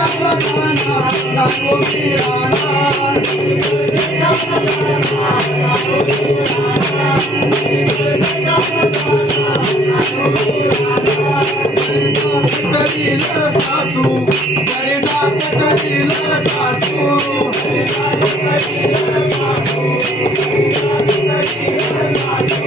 नाही ओ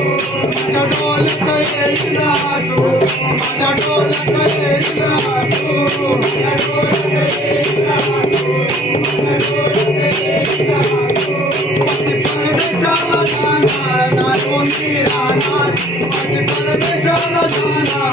माझ्या डोळ्यात येईल आसू माझ्या डोळ्यात येईल आसू माझ्या डोळ्यात येईल माझ्या डोळ्यात येईल आसू माझी परदेशाला जाणार नाही ओ राहणार माझी परदेशाला जाणार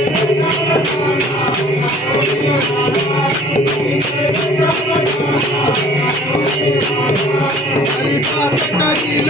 करील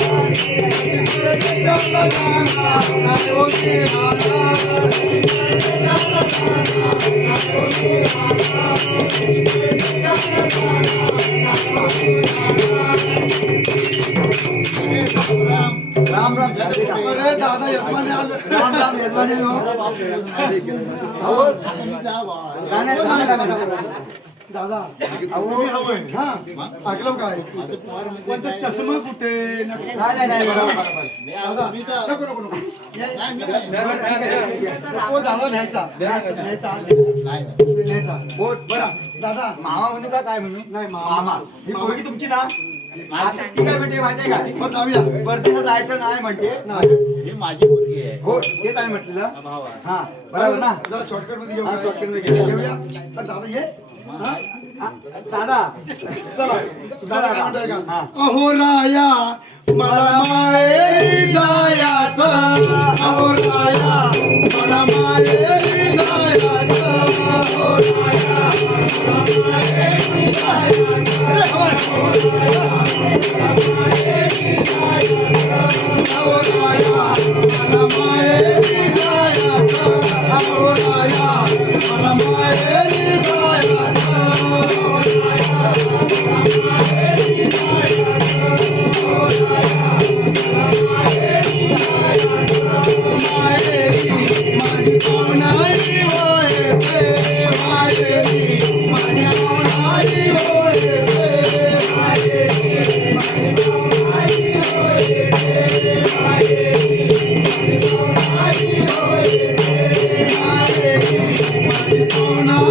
राम राम अरे दादा यजमानी आलं राम राम यजमानी हो. गाण्यात गाणं गाणं गाणं. दादा अहो हा ऐकलं काय? पण ते चष्मा कुठे? नाही नाही नाही. बरोबर, बरोबर. दादा नको नको नको. नको दादा न्यायचा. न्यायचा न्यायचा बोल बरं दादा. मामा म्हणू का काय म्हणू नाही मामा. ही पोरगी तुमची ना? ती काय म्हणते माहितीये का? बरं जाऊया. परदेशात जायचं नाही म्हणते. नाही. ही माझी मुलगी आहे. हो तेच आहे म्हटलेलं? भाव. हा बरोबर ना. जरा शॉर्टकटमध्ये घेऊ काय? shortcut मध्ये घेऊया. घेऊया. तर दादा ये. दादा. चला. दादा अहो राया मला माहेरी जायाचं. अहो राया मला माहेरी जायाचं. अहो राया मला जायाचं. করুণা